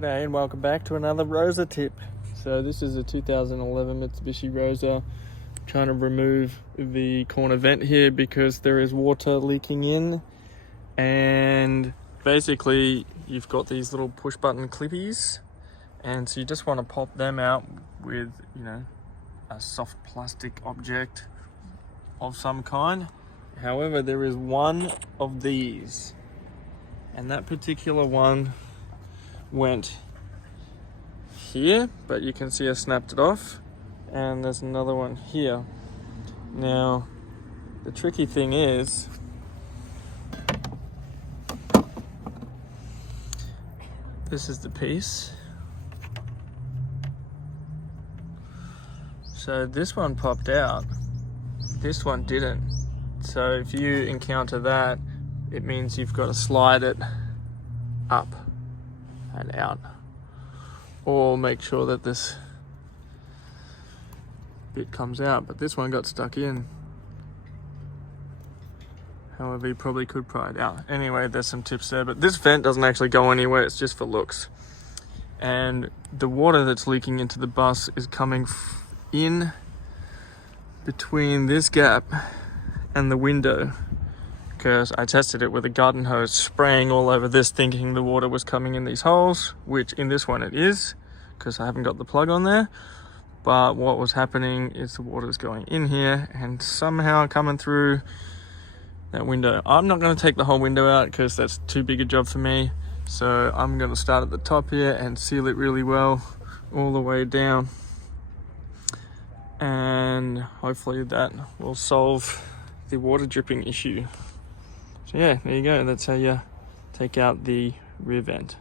G'day and welcome back to another Rosa tip. So this is a 2011 Mitsubishi Rosa. I'm trying to remove the corner vent here because there is water leaking in, and basically you've got these little push button clippies, and so you just want to pop them out with, you know, a soft plastic object of some kind. However, there is one of these, and that particular one went here, but you can see I snapped it off, and there's another one here. Now the tricky thing is this is the piece. So this one popped out, this one didn't. So if you encounter that, it means you've got to slide it up and out, or make sure that this bit comes out. But this one got stuck in. However, you probably could pry it out. Anyway, there's some tips there, but this vent doesn't actually go anywhere, it's just for looks. And the water that's leaking into the bus is coming in between this gap and the window, because I tested it with a garden hose, spraying all over this, thinking the water was coming in these holes, which in this one it is, because I haven't got the plug on there. But what was happening is the water's going in here and somehow coming through that window. I'm not going to take the whole window out because that's too big a job for me. So I'm going to start at the top here and seal it really well all the way down. And hopefully that will solve the water dripping issue. So yeah, there you go. That's how you take out the rear vent.